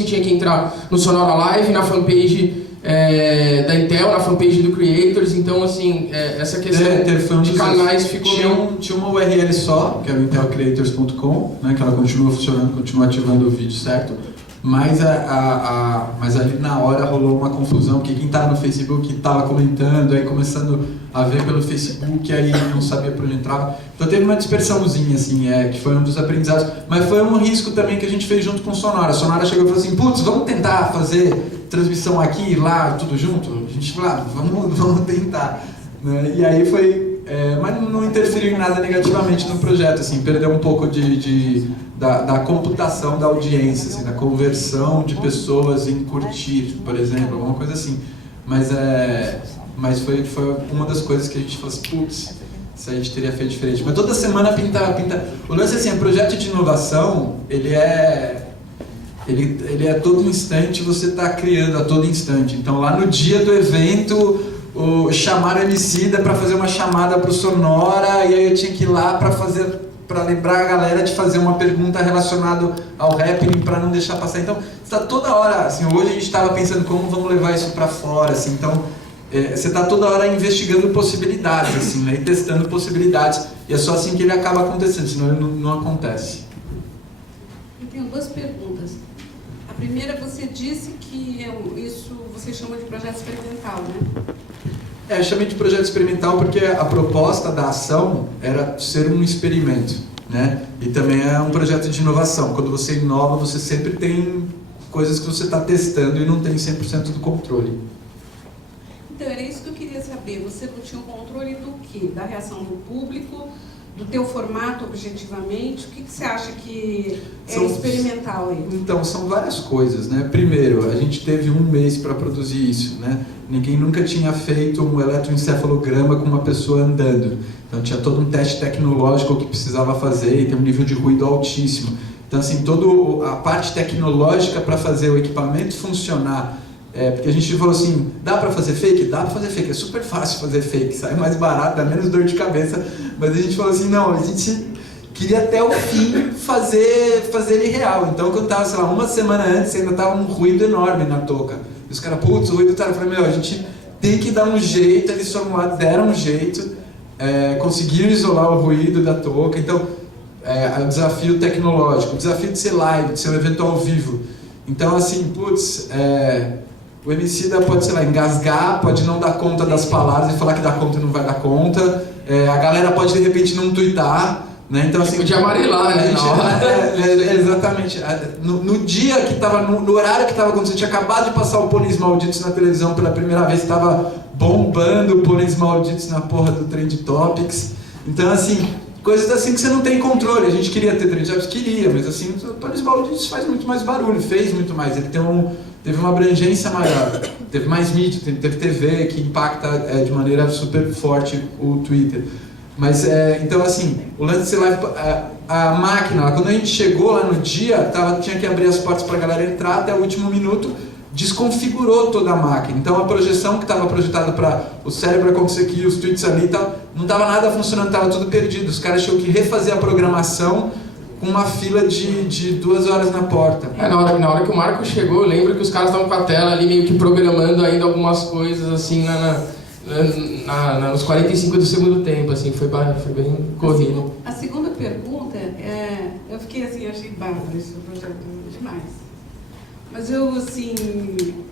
você tinha que entrar no Sonora Live, na fanpage da Intel, na fanpage do Creators. Então, assim, essa questão de canais ficou... Tinha uma URL só, que era o intelcreators.com, né, que ela continua funcionando, continua ativando o vídeo, certo? Mas ali na hora rolou uma confusão, porque quem estava no Facebook estava comentando, aí começando a ver pelo Facebook, aí não sabia por onde entrava. Então teve uma dispersãozinha, assim, que foi um dos aprendizados. Mas foi um risco também que a gente fez junto com o Sonora. A Sonora chegou e falou assim, putz, vamos tentar fazer transmissão aqui e lá, tudo junto? A gente falou, vamos tentar. Né? E aí foi... mas não interferiu em nada negativamente no projeto, assim, perdeu um pouco da computação da audiência, assim, da conversão de pessoas em curtir, por exemplo, alguma coisa assim. Mas foi uma das coisas que a gente falou assim, putz, isso a gente teria feito diferente. Mas toda semana pinta. O lance assim, o projeto de inovação, ele é todo instante, você está criando a todo instante. Então lá no dia do evento, chamaram o Emicida para fazer uma chamada para o Sonora, e aí eu tinha que ir lá para lembrar a galera de fazer uma pergunta relacionada ao Happening para não deixar passar. Então, está toda hora, assim, hoje a gente estava pensando como vamos levar isso para fora, assim, então você está toda hora investigando possibilidades, assim, né, e testando possibilidades, e é só assim que ele acaba acontecendo, senão ele não acontece. Eu tenho duas perguntas. A primeira, você disse que isso você chama de projeto experimental, né? Eu chamei de projeto experimental porque a proposta da ação era ser um experimento, né? E também é um projeto de inovação. Quando você inova, você sempre tem coisas que você está testando e não tem 100% do controle. Então, era isso que eu queria saber. Você não tinha o controle do quê? Da reação do público, do teu formato objetivamente? O que você acha que é experimental aí? Então, são várias coisas, né? Primeiro, a gente teve 1 mês para produzir isso, né? Ninguém nunca tinha feito um eletroencefalograma com uma pessoa andando. Então tinha todo um teste tecnológico que precisava fazer e tem um nível de ruído altíssimo. Então assim, toda a parte tecnológica para fazer o equipamento funcionar, porque a gente falou assim, dá para fazer fake? Dá para fazer fake, é super fácil fazer fake, sai mais barato, dá menos dor de cabeça, mas a gente falou assim, não, a gente queria até o fim fazer ele real. Então quando estava, sei lá, uma semana antes, ainda estava um ruído enorme na touca. E os caras, putz, o ruído tá... Eu falei, a gente tem que dar um jeito, eles foram lá, deram um jeito, conseguiram isolar o ruído da touca. Então, o desafio tecnológico, o desafio de ser live, de ser um evento ao vivo. Então, assim, putz, o Emicida pode, sei lá, engasgar, pode não dar conta das palavras e falar que dá conta e não vai dar conta. A galera pode, de repente, não tuitar. Né? Então, assim, podia amarelar, né? Exatamente. No dia que estava, no horário que estava acontecendo, tinha acabado de passar o Pôneis Malditos na televisão pela primeira vez, estava bombando o Pôneis Malditos na porra do Trend Topics. Então, assim, coisas assim que você não tem controle. A gente queria ter Trend Topics? Queria, mas assim, o Pôneis Malditos faz muito mais barulho, fez muito mais. Ele teve uma abrangência maior, teve mais mídia, teve TV que impacta de maneira super forte o Twitter. Mas, então assim, o lance de ser live, a máquina, quando a gente chegou lá no dia, tinha que abrir as portas para a galera entrar até o último minuto, desconfigurou toda a máquina. Então a projeção que estava projetada para o cérebro acontecer aqui, os tweets ali e tal, não estava nada funcionando, estava tudo perdido. Os caras tinham que refazer a programação com uma fila de 2 horas na porta. Na hora que o Marco chegou, eu lembro que os caras estavam com a tela ali meio que programando ainda algumas coisas assim nos 45 do segundo tempo, assim, foi bem corrido. A segunda pergunta, eu fiquei assim, achei bárbaro esse projeto demais. Mas eu, assim,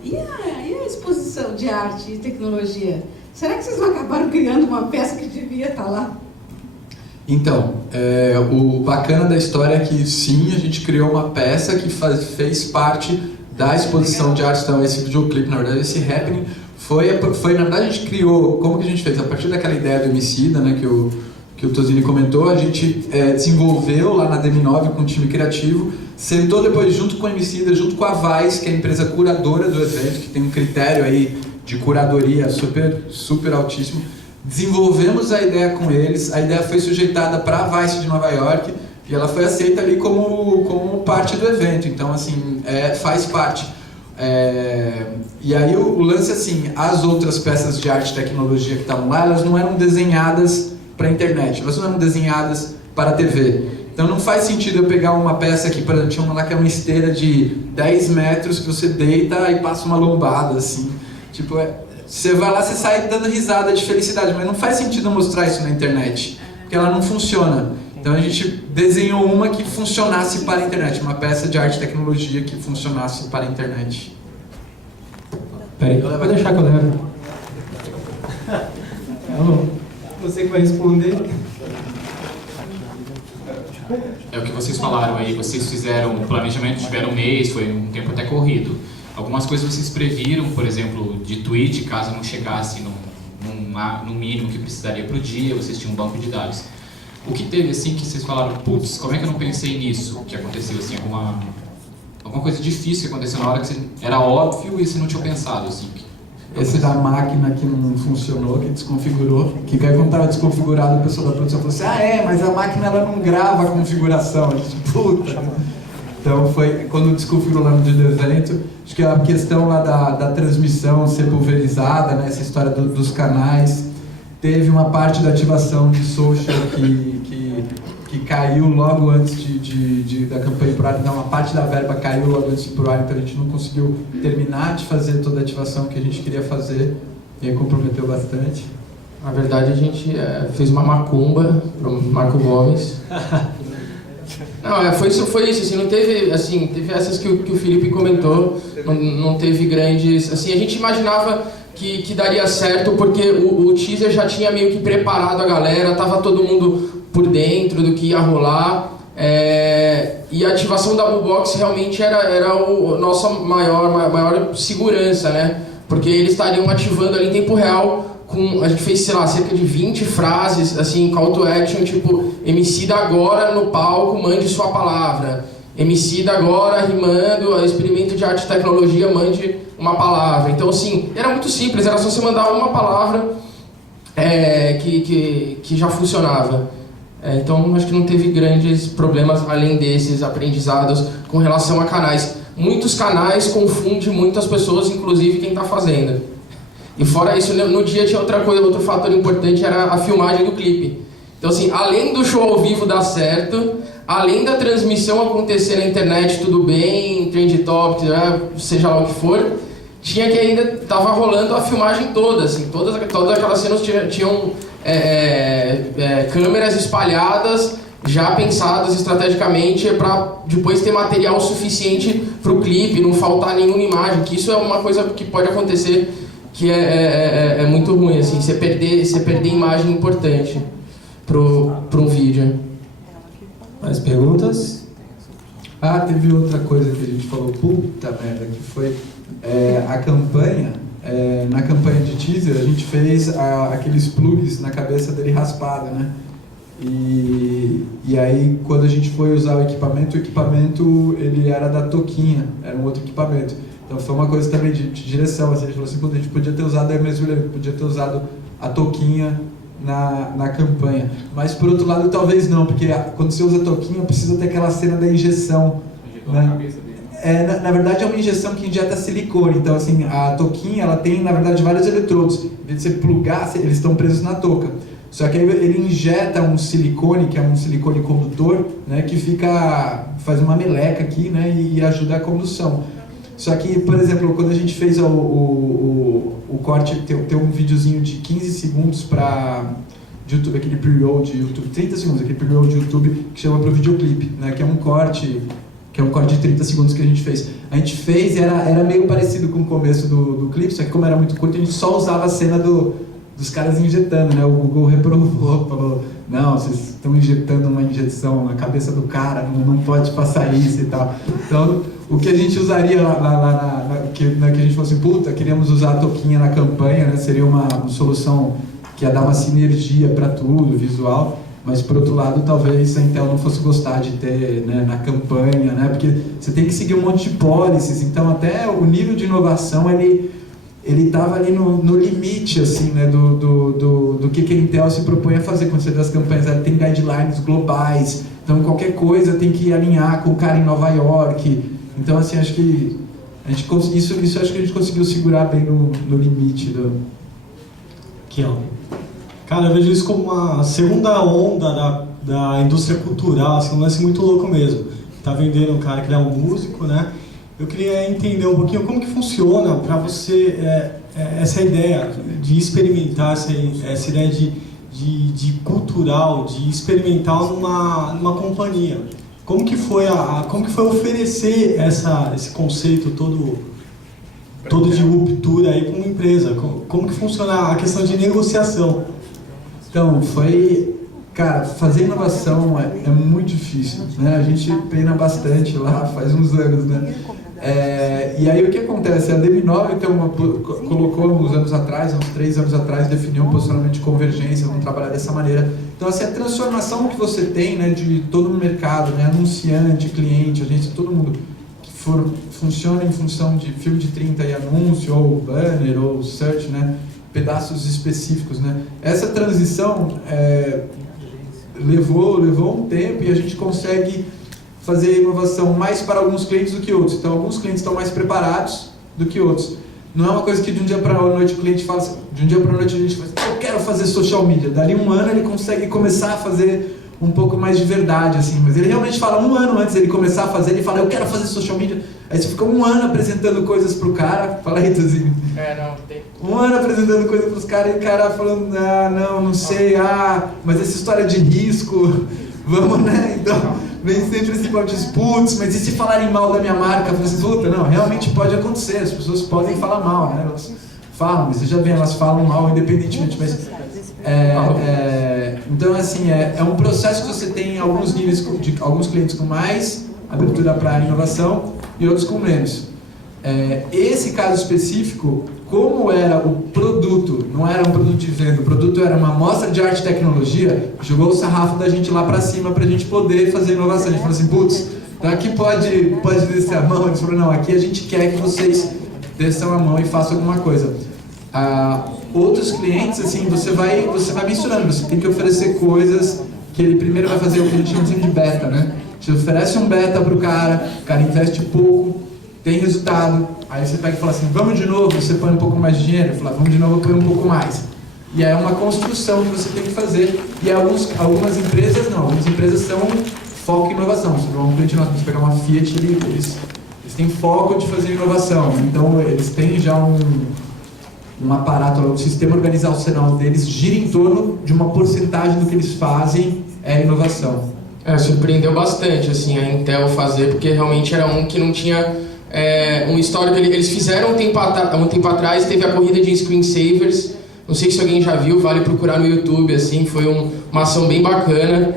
e a exposição de arte e tecnologia? Será que vocês não acabaram criando uma peça que devia estar lá? Então, o bacana da história é que sim, a gente criou uma peça que fez parte da exposição de arte. Então, esse videoclipe, na verdade, esse Happening, foi na verdade, a gente criou, como que a gente fez? A partir daquela ideia do Emicida, né, que o Tosini comentou, a gente desenvolveu lá na DM9 com um time criativo, sentou depois junto com o Emicida, junto com a Vice, que é a empresa curadora do evento, que tem um critério aí de curadoria super, super altíssimo. Desenvolvemos a ideia com eles, a ideia foi sujeitada para a Vice de Nova York e ela foi aceita ali como parte do evento, então assim, faz parte. E aí o lance assim, as outras peças de arte e tecnologia que estavam lá, elas não eram desenhadas para a internet, elas não eram desenhadas para a TV. Então não faz sentido eu pegar uma peça aqui, por exemplo, tinha uma lá que é uma esteira de 10 metros que você deita e passa uma lombada, assim. Tipo, você vai lá, você sai dando risada de felicidade, mas não faz sentido mostrar isso na internet, porque ela não funciona. Então a gente desenhou uma que funcionasse para a internet, uma peça de arte e tecnologia que funcionasse para a internet. Peraí, vai deixar que eu levo. Você que vai responder. É o que vocês falaram aí, vocês fizeram o planejamento, tiveram um mês, foi um tempo até corrido. Algumas coisas vocês previram, por exemplo, de tweet, caso não chegasse no mínimo que precisaria para o dia, vocês tinham um banco de dados. O que teve assim que vocês falaram, putz, como é que eu não pensei nisso? Que aconteceu assim, alguma coisa difícil que aconteceu na hora que era óbvio e você não tinha pensado assim? Esse da máquina que não funcionou, que desconfigurou, que quando estava desconfigurado, o pessoal da produção falou assim, mas a máquina ela não grava a configuração. A gente, puta. Então foi quando desconfigurou lá no dia do evento, acho que a questão lá da transmissão ser pulverizada, né, essa história dos canais, teve uma parte da ativação de social que caiu logo antes da campanha pro ar, então uma parte da verba caiu logo antes pro ar, então a gente não conseguiu terminar de fazer toda a ativação que a gente queria fazer, e aí comprometeu bastante. Na verdade a gente fez uma macumba pro Marco Gomes. Não, foi isso, assim, não teve, assim, teve essas que o Felipe comentou, não teve grandes, assim, a gente imaginava que daria certo porque o teaser já tinha meio que preparado a galera, tava todo mundo por dentro do que ia rolar, e a ativação da Bullbox realmente era a nossa maior segurança, né? Porque eles estariam ativando ali em tempo real, a gente fez, sei lá, cerca de 20 frases, assim, call to action, tipo, Emicida agora no palco, mande sua palavra. Emicida agora rimando, experimento de arte e tecnologia, mande uma palavra. Então, assim, era muito simples, era só você mandar uma palavra que já funcionava. Então, acho que não teve grandes problemas além desses aprendizados com relação a canais. Muitos canais confundem muitas pessoas, inclusive quem está fazendo. E fora isso, no dia tinha outra coisa, outro fator importante era a filmagem do clipe. Então, assim, além do show ao vivo dar certo, além da transmissão acontecer na internet, tudo bem, Trend Topics, seja lá o que for, tinha que ainda tava rolando a filmagem toda, assim, todas aquelas cenas tinham câmeras espalhadas, já pensadas estrategicamente para depois ter material suficiente para o clipe, não faltar nenhuma imagem, que isso é uma coisa que pode acontecer que é muito ruim, assim, você perder imagem importante para um vídeo. Mais perguntas? Teve outra coisa que a gente falou, puta merda, que foi a campanha, na campanha de teaser a gente fez aqueles plugs na cabeça dele raspada, né? E aí quando a gente foi usar o equipamento ele era da Toquinha, era um outro equipamento. Então foi uma coisa também de direção, assim, a gente falou assim, a gente podia ter usado podia ter usado a Toquinha na campanha. Mas por outro lado talvez não, porque quando você usa a Toquinha precisa ter aquela cena da injeção. Né? Na verdade é uma injeção que injeta silicone, então assim, a Toquinha ela tem na verdade vários eletrodos. Em vez de você plugar, eles estão presos na touca. Só que aí ele injeta um silicone, que é um silicone condutor, né, que faz uma meleca aqui, né, e ajuda a condução. Só que, por exemplo, quando a gente fez o corte, tem um videozinho de 15 segundos de YouTube, aquele pre-roll de YouTube, 30 segundos, aquele pre-roll de YouTube que chama para o videoclipe, né, que é um corte de 30 segundos que a gente fez. A gente fez e era meio parecido com o começo do clipe, só que como era muito curto, a gente só usava a cena dos caras injetando, né? O Google reprovou, falou, não, vocês estão injetando uma injeção na cabeça do cara, não pode passar isso e tal. Então, o que a gente usaria que a gente falou assim, puta, queríamos usar a Toquinha na campanha, né? Seria uma solução que ia dar uma sinergia para tudo, visual, mas por outro lado, talvez a Intel não fosse gostar de ter, né, na campanha, né? Porque você tem que seguir um monte de policies, então até o nível de inovação, ele estava ali no limite, assim, né, do que a Intel se propõe a fazer quando você vê as campanhas. Ela tem guidelines globais, então qualquer coisa tem que alinhar com o cara em Nova York. Então, assim, acho que isso acho que a gente conseguiu segurar bem no limite Aqui, ó. Cara, eu vejo isso como uma segunda onda da indústria cultural, assim, um lance muito louco mesmo. Tá vendendo um cara que ele é um músico, né? Eu queria entender um pouquinho como que funciona para você essa ideia de experimentar, essa ideia de cultural, de experimental numa companhia. Como que foi oferecer esse conceito todo de ruptura aí para uma empresa? Como que funciona a questão de negociação? Então, cara, fazer inovação é muito difícil, né? A gente pena bastante lá, faz uns anos, né? E aí o que acontece? A DM9 colocou uns anos atrás, uns 3 anos atrás, definiu um posicionamento de convergência, vamos trabalhar dessa maneira. Então, assim, a transformação que você tem, né, de todo o mercado, né, anunciante, cliente, agência, todo mundo que funciona em função de filme de 30 e anúncio, ou banner, ou search, né, pedaços específicos, né? Essa transição levou um tempo e a gente consegue fazer inovação mais para alguns clientes do que outros. Então, alguns clientes estão mais preparados do que outros. Não é uma coisa que de um dia para a noite o cliente fala assim, de um dia para a noite a gente fala assim, eu quero fazer social media. Dali um ano ele consegue começar a fazer um pouco mais de verdade, assim. Mas ele realmente fala, um ano antes de ele começar a fazer, ele fala, eu quero fazer social media. Aí você fica um ano apresentando coisas pro cara, fala aí, Tuzinho. Um ano apresentando coisas pros caras e o cara falando, não sei, mas essa história de risco, vamos, né? Então, vem sempre esse papo de putz, mas e se falarem mal da minha marca? Você puta, não, realmente pode acontecer, as pessoas podem falar mal, né? Elas falam, mas você já vê, elas falam mal independentemente, mas... então, assim, é um processo que você tem alguns níveis, de alguns clientes com mais abertura para a inovação e outros com menos. Esse caso específico, como era o produto, não era um produto de venda, o produto era uma amostra de arte e tecnologia, jogou o sarrafo da gente lá para cima para a gente poder fazer inovação. A gente falou assim, putz, então aqui pode descer a mão. Eles falaram, não, aqui a gente quer que vocês desçam a mão e façam alguma coisa. Outros clientes, assim, você vai mensurando, você tem que oferecer coisas que ele primeiro vai fazer o que a gente chama de beta, né? Você oferece um beta pro cara, o cara investe pouco, tem resultado, aí você pega e fala assim, vamos de novo, você põe um pouco mais de dinheiro, fala, vamos de novo, põe um pouco mais. E aí é uma construção que você tem que fazer, e algumas empresas não, algumas empresas são foco em inovação. Você vê um cliente nosso, você pegar uma Fiat, eles têm foco de fazer inovação, então eles têm já um aparato, o sistema organizacional deles gira em torno de uma porcentagem do que eles fazem inovação. Surpreendeu bastante assim, a Intel fazer, porque realmente era um que não tinha um histórico. Eles fizeram um tempo atrás, teve a corrida de screensavers, não sei se alguém já viu, vale procurar no YouTube, assim, foi uma ação bem bacana.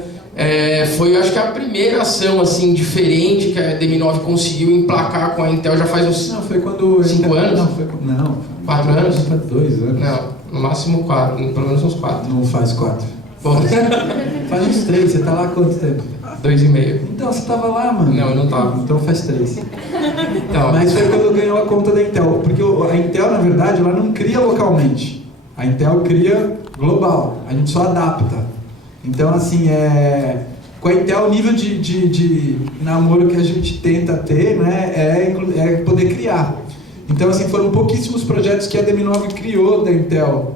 Foi, acho que a primeira ação assim, diferente que a DM9 conseguiu emplacar com a Intel já faz uns... Não, foi quando... 5 anos? Não. 4 anos? Foi 2 anos. Não, no máximo 4, pelo menos uns 4. Não faz 4. Bom, faz uns 3, você tá lá há quanto tempo? 2,5. Então, você tava lá, mano. Não, eu não tava. Então faz 3. Então, mas foi quando ganhou a conta da Intel, porque a Intel, na verdade, ela não cria localmente. A Intel cria global, a gente só adapta. Então, assim, com a Intel, o nível de namoro que a gente tenta ter, né, é poder criar. Então, assim, foram pouquíssimos projetos que a DM9 criou da Intel,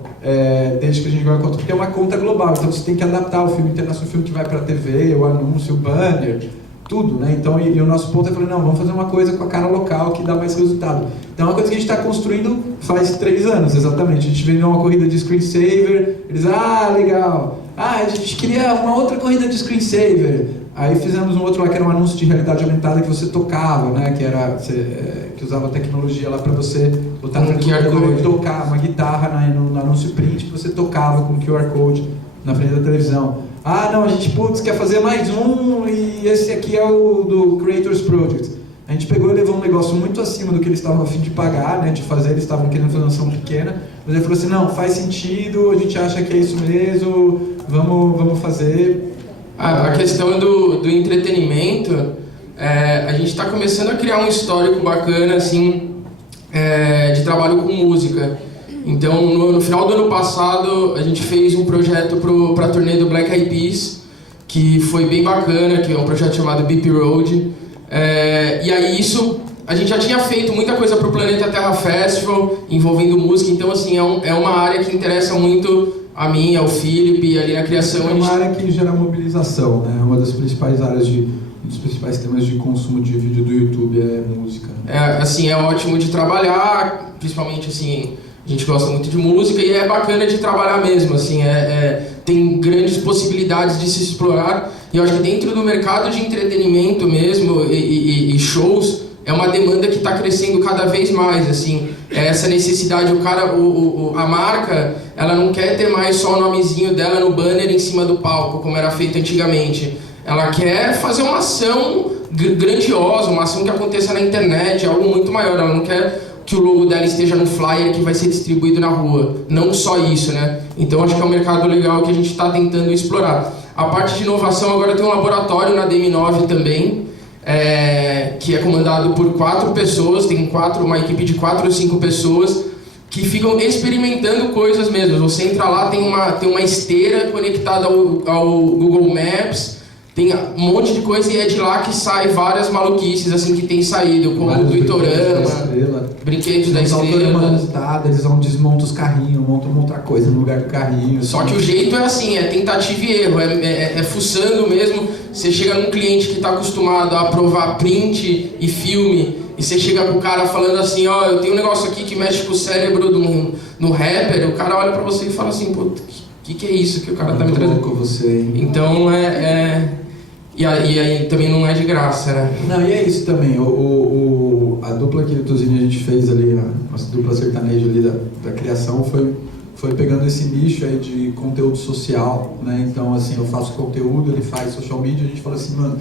desde que a gente ganhou a conta, porque é uma conta global. Então, você tem que adaptar o filme internacional, o filme que vai para a TV, o anúncio, o banner, tudo, né? Então, e o nosso ponto é falar, não, vamos fazer uma coisa com a cara local que dá mais resultado. Então, é uma coisa que a gente está construindo faz 3 anos, exatamente. A gente vendeu uma corrida de screensaver, eles, legal. A gente queria uma outra corrida de screensaver. Aí fizemos um outro lá que era um anúncio de realidade aumentada que você tocava, né? Que usava tecnologia lá para você botar no QR Code e tocar uma guitarra no anúncio print que você tocava com QR Code na frente da televisão. Não, a gente quer fazer mais um e esse aqui é o do Creators Project. A gente pegou e levou um negócio muito acima do que eles estavam a fim de pagar, né? De fazer, eles estavam querendo fazer uma ação pequena. Mas ele falou assim, não, faz sentido, a gente acha que é isso mesmo, vamos fazer. A questão do entretenimento, a gente está começando a criar um histórico bacana assim, de trabalho com música. Então, no final do ano passado, a gente fez um projeto para a turnê do Black Eyed Peas, que foi bem bacana, que é um projeto chamado Beep Road. E aí a gente já tinha feito muita coisa para o Planeta Terra Festival, envolvendo música, então assim, é uma área que interessa muito a minha, o Felipe, ali na criação. É uma área que gera mobilização, né? Uma das principais áreas um dos principais temas de consumo de vídeo do YouTube é música. Assim, é ótimo de trabalhar, principalmente assim, a gente gosta muito de música e é bacana de trabalhar mesmo, assim, tem grandes possibilidades de se explorar e eu acho que dentro do mercado de entretenimento mesmo e shows é uma demanda que está crescendo cada vez mais, assim, essa necessidade, a marca, ela não quer ter mais só o nomezinho dela no banner em cima do palco, como era feito antigamente. Ela quer fazer uma ação grandiosa, uma ação que aconteça na internet, algo muito maior. Ela não quer que o logo dela esteja no flyer que vai ser distribuído na rua. Não só isso, né? Então acho que é um mercado legal que a gente está tentando explorar. A parte de inovação agora tem um laboratório na DM9 também, que é comandado por 4 pessoas, tem uma equipe de 4 ou 5 pessoas que ficam experimentando coisas mesmo. Você entra lá, tem uma esteira conectada ao Google Maps, tem um monte de coisa e é de lá que sai várias maluquices assim que tem saído, como o do Itorama, brinquedos da Estrela. Eles vão desmontar os carrinhos, montam outra coisa no lugar do carrinho. Só que o jeito é assim, é tentativa e erro, é fuçando mesmo. Você chega num cliente que está acostumado a aprovar print e filme e você chega pro cara falando assim, ó, eu tenho um negócio aqui que mexe com o cérebro no rapper, o cara olha pra você e fala assim, pô, que é isso que o cara tá me trazendo? Com você, hein? Então E aí também não é de graça, né? Não, e é isso também. A dupla que o Tuzini a gente fez ali, a nossa dupla sertaneja ali da criação foi pegando esse nicho aí de conteúdo social, né? Então, assim, eu faço conteúdo, ele faz social media, a gente fala assim, mano,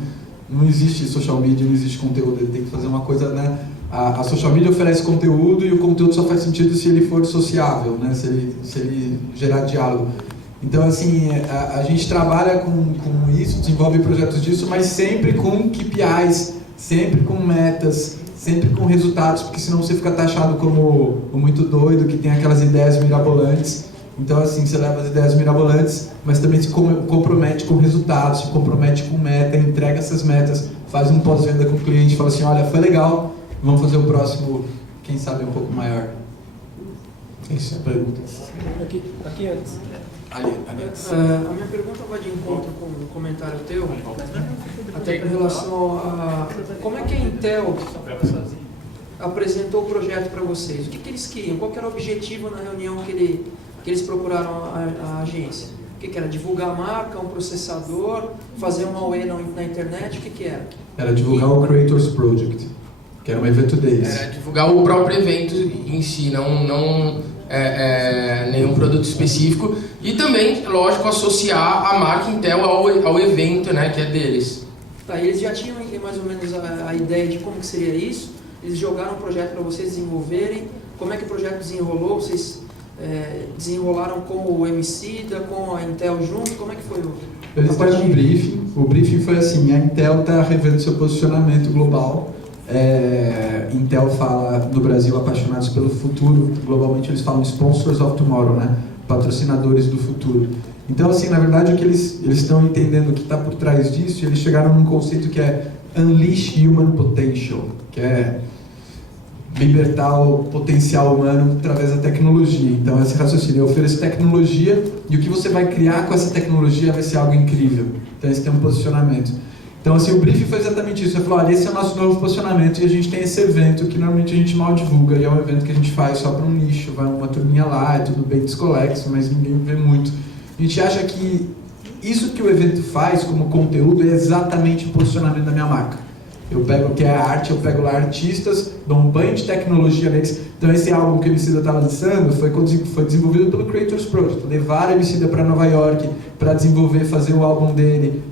não existe social media, não existe conteúdo, ele tem que fazer uma coisa, né? A social media oferece conteúdo e o conteúdo só faz sentido se ele for sociável, né? Se ele gerar diálogo. Então, assim, a gente trabalha com isso, desenvolve projetos disso, mas sempre com KPIs, sempre com metas, sempre com resultados, porque senão você fica taxado como o muito doido, que tem aquelas ideias mirabolantes. Então, assim, você leva as ideias mirabolantes, mas também se compromete com resultados, se compromete com meta, entrega essas metas, faz um pós-venda com o cliente, fala assim, olha, foi legal, vamos fazer o próximo, quem sabe um pouco maior. Isso é a pergunta. Aqui antes. A minha pergunta vai de encontro com o comentário teu, até com relação a como é que a Intel apresentou o projeto para vocês. O que eles queriam? Qual que era o objetivo na reunião que eles procuraram a agência? O que era? Divulgar a marca, um processador, fazer uma AUE na internet? O que era? Era divulgar o Creators Project, que era um evento deles. Era divulgar o próprio evento em si, não nenhum produto específico. E também, lógico, associar a marca Intel ao evento, né, que é deles. Tá, e eles já tinham mais ou menos a ideia de como que seria isso? Eles jogaram um projeto para vocês desenvolverem? Como é que o projeto desenrolou? Vocês desenrolaram com o Emicida, com a Intel junto? Como é que foi? Eles deram um briefing. O briefing foi assim, a Intel está revendo seu posicionamento global. Intel fala no Brasil apaixonados pelo futuro, globalmente eles falam sponsors of tomorrow, né? Patrocinadores do futuro. Então, assim, na verdade o que eles estão entendendo que está por trás disso, eles chegaram num conceito que é Unleash Human Potential, que é libertar o potencial humano através da tecnologia. Então, esse raciocínio, eu ofereço tecnologia e o que você vai criar com essa tecnologia vai ser algo incrível. Então, esse tem um posicionamento. Então, assim, o briefing foi exatamente isso. Ele falou, olha, esse é o nosso novo posicionamento e a gente tem esse evento que normalmente a gente mal divulga e é um evento que a gente faz só para um nicho, vai uma turminha lá, é tudo bem descolexo, mas ninguém vê muito. A gente acha que isso que o evento faz como conteúdo é exatamente o posicionamento da minha marca. Eu pego o que é a arte, eu pego lá artistas, dou um banho de tecnologia neles. Então esse álbum que o Emicida está lançando foi desenvolvido pelo Creators Project. Levaram o Emicida para Nova York para desenvolver, fazer o álbum dele.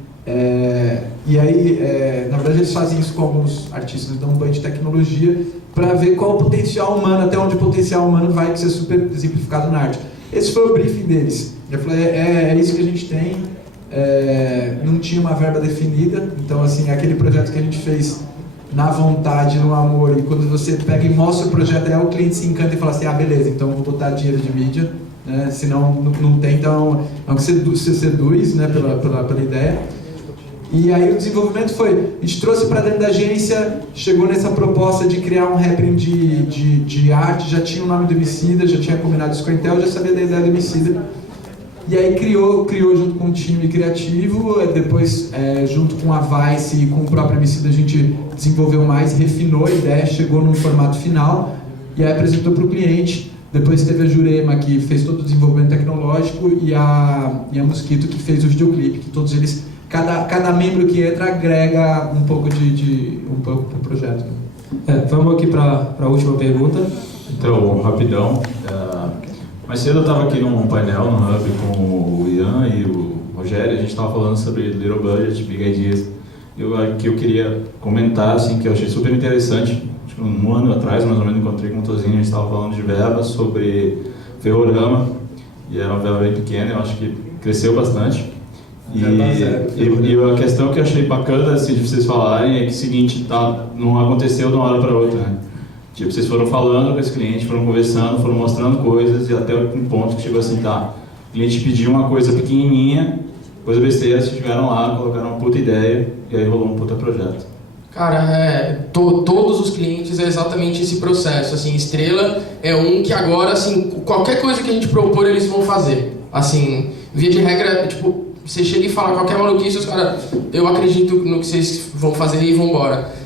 E aí, na verdade eles fazem isso com alguns artistas, dão um banho de tecnologia para ver qual o potencial humano, até onde o potencial humano vai ser super exemplificado na arte. Esse foi o briefing deles. Eu falei, é isso que a gente tem. Não tinha uma verba definida, então assim, aquele projeto que a gente fez na vontade, no amor, e quando você pega e mostra o projeto, o cliente se encanta e fala assim, beleza, então vou botar dinheiro de mídia, né? Senão não tem, então não que você seduz, né, pela ideia. E aí o desenvolvimento foi, a gente trouxe para dentro da agência, chegou nessa proposta de criar um rapping de arte, já tinha o nome do Emicida, já tinha combinado isso com a Intel, já sabia da ideia do Emicida. E aí criou junto com o time criativo, depois junto com a Vice e com o próprio Emicida a gente desenvolveu mais, refinou a ideia, chegou num formato final e aí apresentou para o cliente. Depois teve a Jurema, que fez todo o desenvolvimento tecnológico, e a Mosquito, que fez o videoclipe, que todos eles, cada membro que entra agrega um pouco pro projeto. Vamos aqui para a última pergunta. Então, rapidão. Mais cedo eu estava aqui num painel no Hub com o Ian e o Rogério, a gente estava falando sobre Little Budget, Big Ideas. Que eu queria comentar, assim, que eu achei super interessante. Acho que um ano atrás, mais ou menos, encontrei com o Tozinho, a gente estava falando de verbas sobre Ferrorama, e era uma verba bem pequena, eu acho que cresceu bastante. E a questão que eu achei bacana assim, de vocês falarem é que o seguinte, não aconteceu de uma hora para outra, né? Tipo, vocês foram falando com esse cliente, foram conversando, foram mostrando coisas e até um ponto que chegou assim, o cliente pediu uma coisa pequenininha, coisa besteira, vocês estiveram lá, colocaram uma puta ideia e aí rolou um puta projeto. Cara, todos os clientes é exatamente esse processo, assim, Estrela é um que agora, assim, qualquer coisa que a gente propor eles vão fazer, assim, via de regra, tipo, você chega e fala qualquer maluquice, os caras, eu acredito no que vocês vão fazer e vão embora.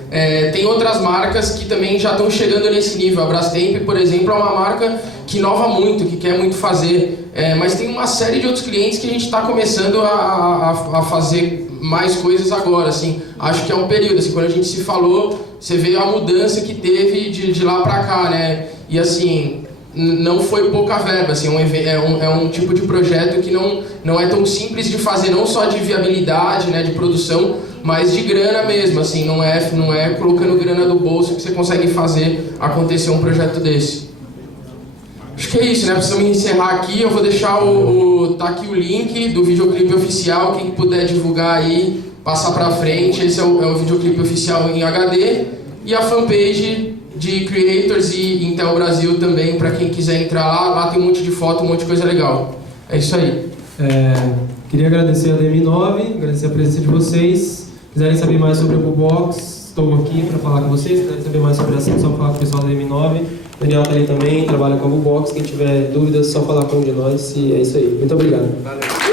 Tem outras marcas que também já estão chegando nesse nível. A Brastemp, por exemplo, é uma marca que inova muito, que quer muito fazer. Mas tem uma série de outros clientes que a gente está começando a fazer mais coisas agora. Assim. Acho que é um período. Assim, quando a gente se falou, você vê a mudança que teve de lá para cá, né? E assim, não foi pouca verba. Assim, é um tipo de projeto que não é tão simples de fazer, não só de viabilidade, né, de produção, mas de grana mesmo, assim, não é colocando grana do bolso que você consegue fazer acontecer um projeto desse. Acho que é isso, né? Precisamos encerrar aqui, eu vou deixar tá aqui o link do videoclipe oficial, quem puder divulgar aí, passar pra frente, esse é o videoclipe oficial em HD, e a fanpage de Creators e Intel Brasil também, para quem quiser entrar lá tem um monte de foto, um monte de coisa legal. É isso aí. Queria agradecer a DM9, agradecer a presença de vocês. Quiserem saber mais sobre o Bubox, estou aqui para falar com vocês. Quiserem saber mais sobre a ação, só falar com o pessoal da DM9. O Daniel está ali também, trabalha com a Bubox. Quem tiver dúvidas, só falar com um de nós. E é isso aí. Muito obrigado. Valeu.